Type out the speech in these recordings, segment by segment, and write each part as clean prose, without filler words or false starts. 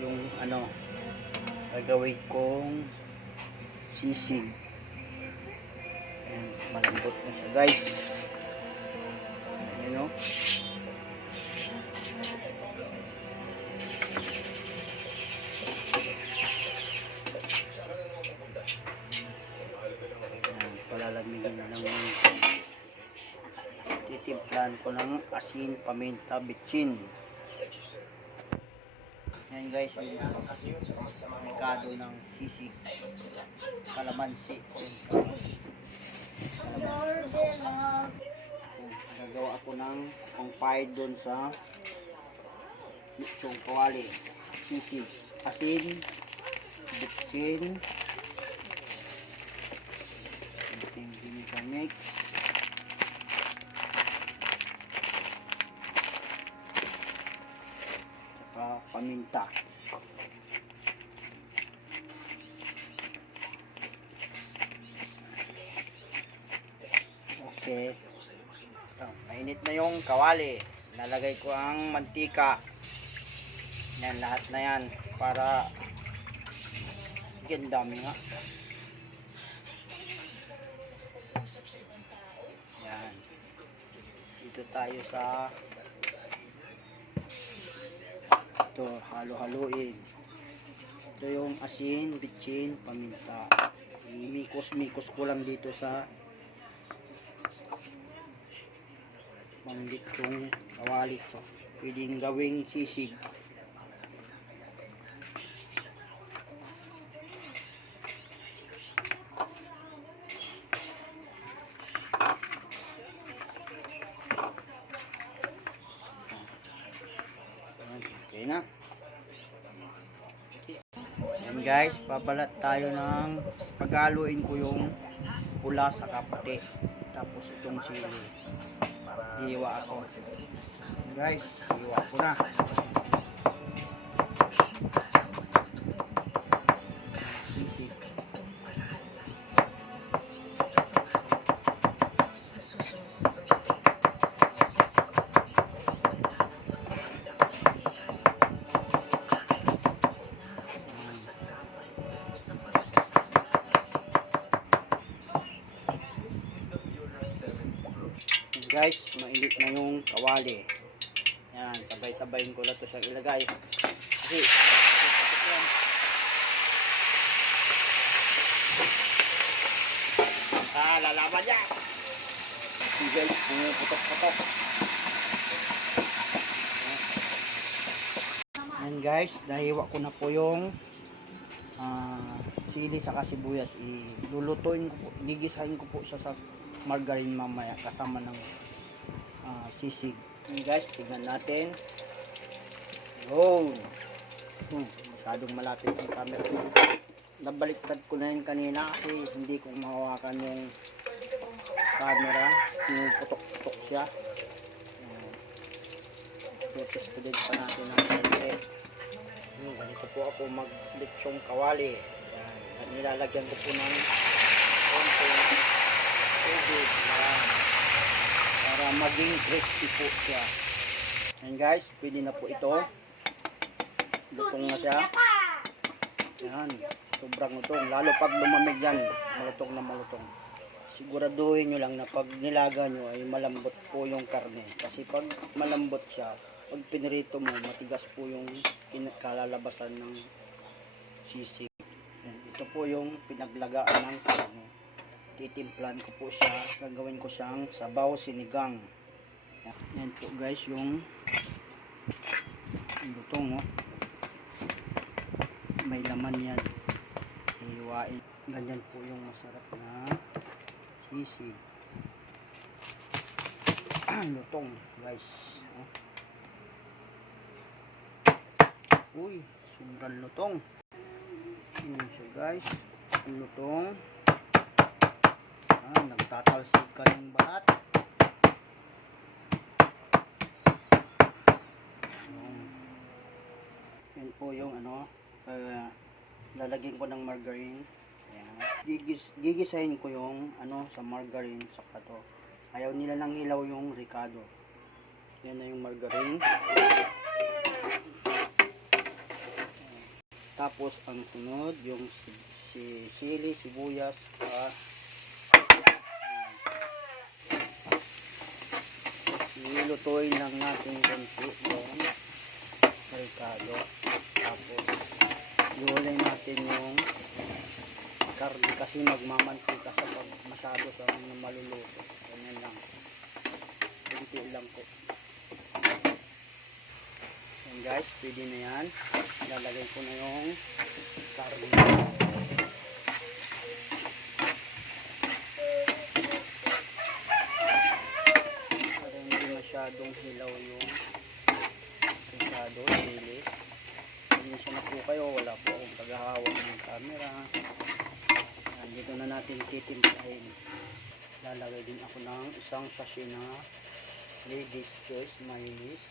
yung ano gagawin kong sisig. Ayan, malambot na siya guys. Ayan o. Ayan, palalamigin na lang yung titimplan ko ng asin, paminta, bitsin. Ayan guys, yung merkado ng sisig, kalamansi. Gagawa ako ng pangpahid doon sa lechong kawali, sisig, asin, bitsin, vinegar mix, saka paminta. Okay. Mainit na yung kawali. Lalagay ko ang mantika. Yan, lahat na yan. Para dami nga. Yan. Dito tayo sa ito, halo-haluin. Ito yung asin, bitsin, paminta. Mikos-mikos ko lang dito sa manggitong kawali. So, pwedeng gawing sisig. Okay na. Yan guys, pabalat tayo ng paghaluin ko yung pula sa kapati. Tapos itong sili. Hiwa ako. Guys, hiwa ko na. Sisig. Guys, mainit na yung kawali. Yan, sabay-sabayin ko na ito siyang ilagay. Kasi, lalaban niya. Okay guys, putok-putok. Yan guys, nahiwa ko na po yung sili sa sibuyas. Ilulutuin ko po, gigisahin ko po siya sa margarine mamaya kasama ng sisig. Yan guys, tignan natin. Yun. Masyadong malapit yung camera. Nabaliktad ko na yun kanina kasi hindi ko mahawakan yung camera. Yung putok-putok siya. Tutos ko din pa natin ng konti. Ganito po ako mag-lechong kawali. Yan. At nilalagyan ko po ng konti tubig para maging crispy po siya. And guys, pwede na po ito. Lutong na siya. Yan, sobrang lutong. Lalo pag lumamig yan, malutong na malutong. Siguraduhin nyo lang na pag nilaga nyo ay malambot po yung karne. Kasi pag malambot siya, pag pinirito mo, matigas po yung kalalabasan ng sisig. Yan, ito po yung pinaglagaan ng karne. Titimplan ko po siya, gagawin ko siyang sabaw sinigang. Yan po guys yung lutong, oh. May laman yan, hiwain. Ganyan po yung masarap na sisig. Lutong guys, oh. Uy, sobrang lutong. Yun siya guys, ang lutong. Nagtatalsik ka yung balat. Yan po yung ano, lalagyan ko ng margarine. Ayan. Gigisahin ko yung ano sa margarine saka to. Ayaw nila lang ilaw yung ricado. Yan na yung margarine. Tapos ang sunod yung sili, sibuyas, nilutuin lang natin konti yung ricado. Tapos iulay natin yung karne kasi magmamantika sa pag masyado sa maluluto. Ganyan lang. Kunti lang po. Yan guys, pwede na yan. Lalagay ko na yung karne. Para hindi masyadong hilaw yung ricado, sili. Hindi siya na po kayo, wala po akong tagahawak ng camera. Yan, dito na natin titimplahin. Lalagay din ako ng isang sachet na Lady's Choice mayonnaise.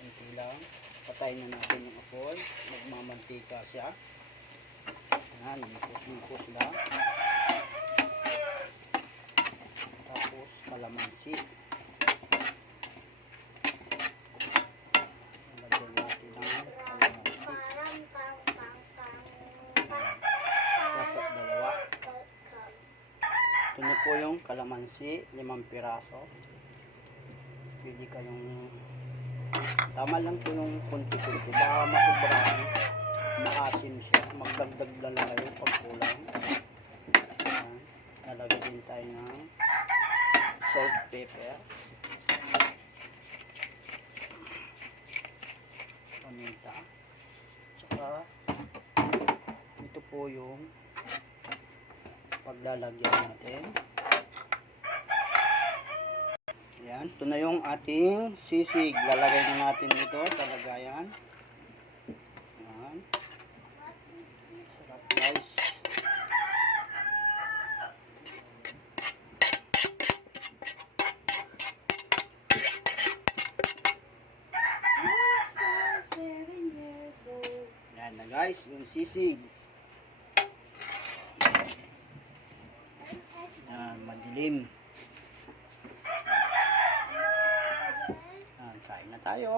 Kunti lang. Patayin na natin yung apoy. Magmamantika siya. Yan, lipos lang. Tapos kalamansi. Lagyan natin ng kalamansi. Dapat dalawa. Ito na po yung kalamansi, 5 piraso. Pwede kayong tama lang po yung kunti-kunti. Baka masobrahan, maasim siya. Magdagdag lang kayo pag kulang. Nalagay din tayo ng salt, pepper, paminta. Tsaka ito po yung paglalagyan natin. Yan, ito na yung ating sisig. Lalagay na natin dito sa lagayan. Yan. Sarap guys. Yan na guys, yung sisig. Yan, madilim. Kain na tayo.